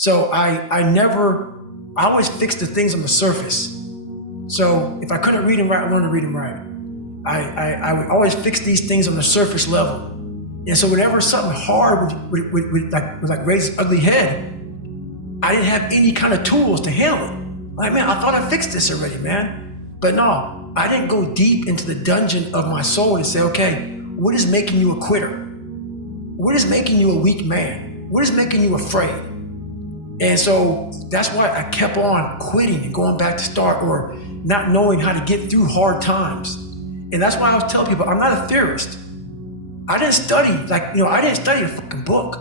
So I always fixed the things on the surface. So if I couldn't read and write, I learned to read and write. I would always fix these things on the surface level. And so whenever something hard would raise its ugly head, I didn't have any kind of tools to handle it. Like, man, I thought I fixed this already, man. But no, I didn't go deep into the dungeon of my soul and say, okay, what is making you a quitter? What is making you a weak man? What is making you afraid? And so that's why I kept on quitting and going back to start, or not knowing how to get through hard times. And that's why I was telling people, I'm not a theorist. I didn't study, I didn't study a fucking book.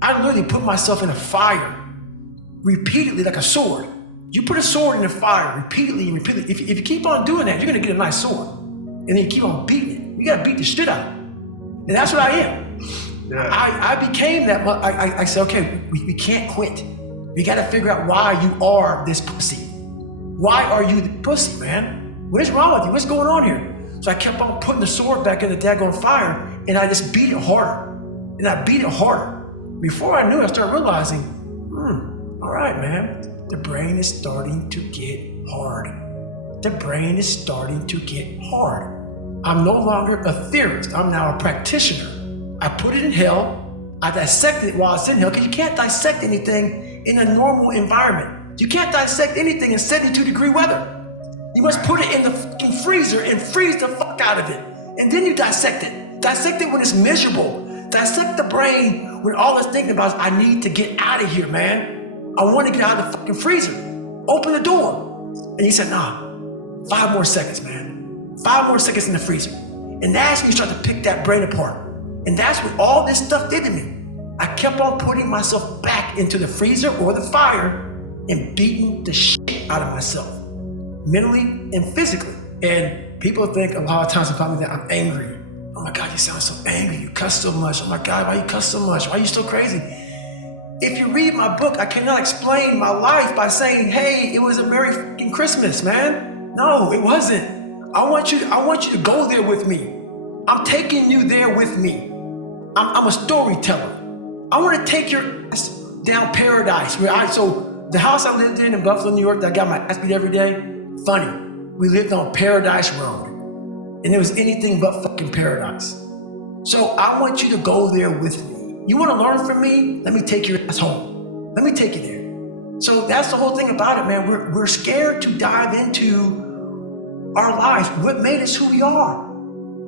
I literally put myself in a fire repeatedly like a sword. You put a sword in the fire repeatedly and repeatedly. If you keep on doing that, you're gonna get a nice sword. And then you keep on beating it. You gotta beat the shit out of it. And that's what I am. Yeah. I became that. I said, okay, we can't quit. We gotta figure out why you are this pussy. Why are you the pussy, man? What is wrong with you? What's going on here? So I kept on putting the sword back in the daggone fire, and I just beat it harder. And I beat it harder. Before I knew it, I started realizing, all right, man, the brain is starting to get hard. The brain is starting to get hard. I'm no longer a theorist. I'm now a practitioner. I put it in hell. I dissected it while it's in hell, because you can't dissect anything in a normal environment. You can't dissect anything in 72-degree weather. You must put it in the fucking freezer and freeze the fuck out of it. And then you dissect it. Dissect it when it's miserable. Dissect the brain when all it's thinking about is, I need to get out of here, man. I want to get out of the fucking freezer. Open the door. And he said, nah, 5 more seconds, man. 5 more seconds in the freezer. And that's when you start to pick that brain apart. And that's what all this stuff did to me. I kept on putting myself back into the freezer or the fire and beating the shit out of myself, mentally and physically. And people think a lot of times about me that I'm angry. Oh my God, you sound so angry. You cuss so much. Oh my God, why you cuss so much? Why are you so crazy? If you read my book, I cannot explain my life by saying, hey, it was a Merry fucking Christmas, man. No, it wasn't. I want you to go there with me. I'm taking you there with me. I'm a storyteller. I want to take your ass down paradise. So the house I lived in Buffalo, New York, that I got my ass beat every day, funny. We lived on Paradise Road, and it was anything but fucking paradise. So I want you to go there with me. You want to learn from me? Let me take your ass home. Let me take you there. So that's the whole thing about it, man. We're scared to dive into our lives. What made us who we are?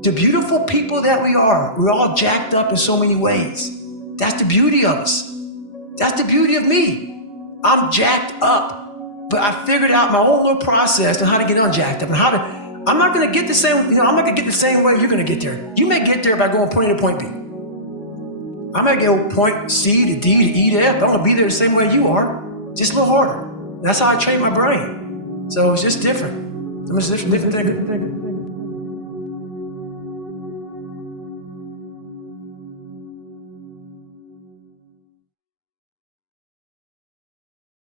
The beautiful people that we are. We're all jacked up in so many ways. That's the beauty of us. That's the beauty of me. I'm jacked up, but I figured out my own little process on how to get unjacked up and I'm not gonna get the same, I'm not gonna get the same way you're gonna get there. You may get there by going point A to point B. I might go point C to D to E to F, but I'm gonna be there the same way you are, just a little harder. That's how I train my brain. So it's just different. I'm just a different thinker.